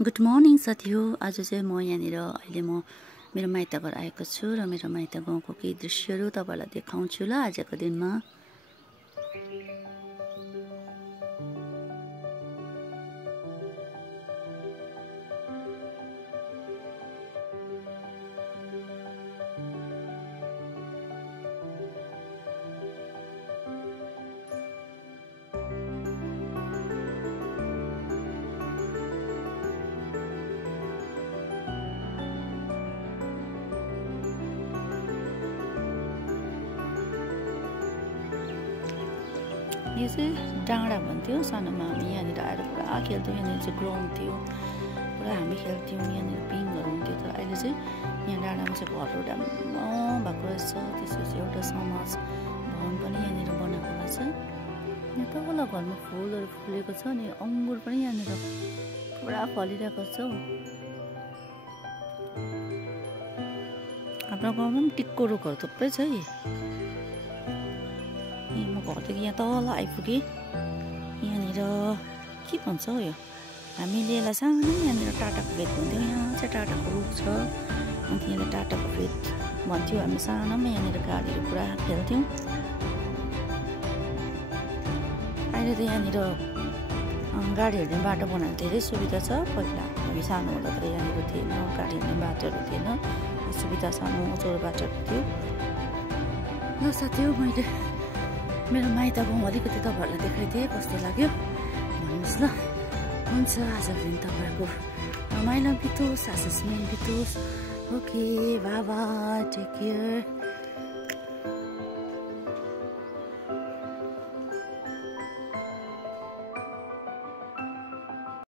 Good morning साथीहो। आज चाहिँ म यहाँनिर अहिले म मेरो माइत घर आएको छु र मेरो माइत गाउँको केही दृश्यहरू तपाईलाई देखाउँछु ल आजको दिनमा। यो चाहिँ डाँडा भन्थ्यो। सानोमा हामी यहाँनिर आएर पुरा खेल्थ्यौँ। यहाँनिर चाहिँ ग्राउन्ड थियो, पुरा हामी खेल्थ्यौँ। यहाँनिर पिङहरू हुन्थ्यो। तर अहिले चाहिँ यहाँ डाँडामा चाहिँ घरहरू राम्रो भएको रहेछ। त्यसपछि एउटा समाज भवन पनि यहाँनिर बनाएको रहेछ। यहाँ तल घरमा फुलहरू फुलेको छ अनि अङ्गुर पनि यहाँनिर पुरा फलिरहेको छ। हाम्रो गाउँमा पनि टिकको रुखहरू थुप्रै छ है। म घरदेखि यहाँ तल आइपुगेँ। यहाँनिर के भन्छ हो यो, हामीले यसलाई सानो यहाँनिर टाटाको फेद भन्थ्यौँ। यहाँ चाहिँ टाटाको रुख छ, अन्त यहाँनिर टाटाको फेद भन्थ्यो। हामी सानोमा यहाँनिर गाडीहरू पुरा खेल्थ्यौँ। अहिले त यहाँनिर गाडी हिँड्ने बाटो बनाएर धेरै सुविधा छ। पहिला हामी सानो हुँदा त यहाँनिर थिएन, गाडी हिँड्ने बाटोहरू थिएन, सुविधा सानो चोरो बाटोहरू थियो। ल साथीहरू, मैले मेरो माइत गाउँ अलिकति तपाईँहरूलाई देखाइदिएँ। कस्तो लाग्यो भन्नुहोस् ल। हुन्छ, आजको दिन तपाईँहरूको रमाइलो बितोस्, आशिषमय बितोस्। Okay, bye bye, take care.